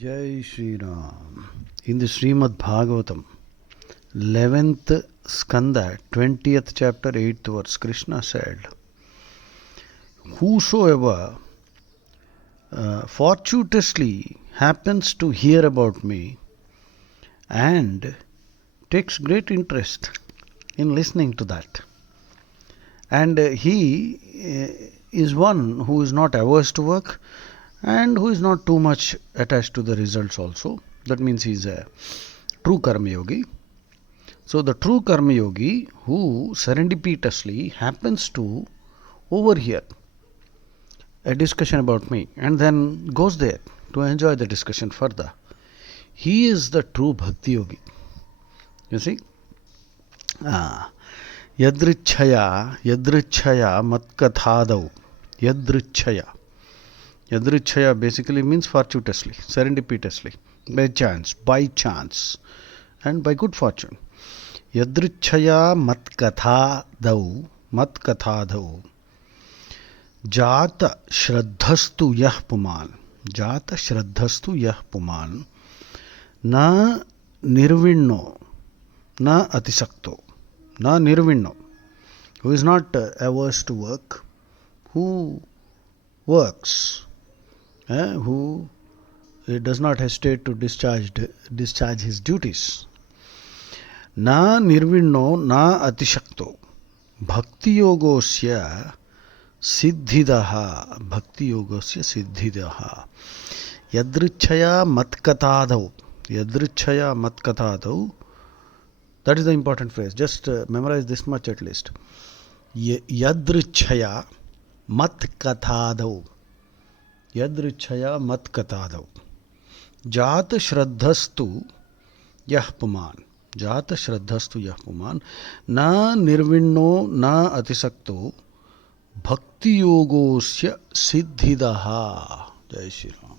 Jai Shri Ram. In the Srimad Bhagavatam, 11th Skanda, 20th chapter, 8th verse, Krishna said, whosoever fortuitously happens to hear about me and takes great interest in listening to that, and he is one who is not averse to work and who is not too much attached to the results also. That means he is a true karma yogi. So the true karma yogi who serendipitously happens to overhear a discussion about me and then goes there to enjoy the discussion further, he is the true bhakti yogi. You see? Yadrichaya matkathadau. Yadrichaya basically means fortuitously, serendipitously, by chance, and by good fortune. Yadrichaya matkathadau. Jata shraddhastu yah puman. Na nirvinno, na atisakto. Na nirvinno, who is not averse to work, who works, who does not hesitate to discharge his duties. Na nirvinno, na atishakto. Bhakti yogosya siddhidaha. Yadrichaya matkatadau. That is the important phrase. Just memorize this much at least. Yadrichaya matkatadau. Jata shraddhastu yah puman. Na nirvinno, na atisakto. Bhakti yogosya siddhidaha. Jai Shri Ram.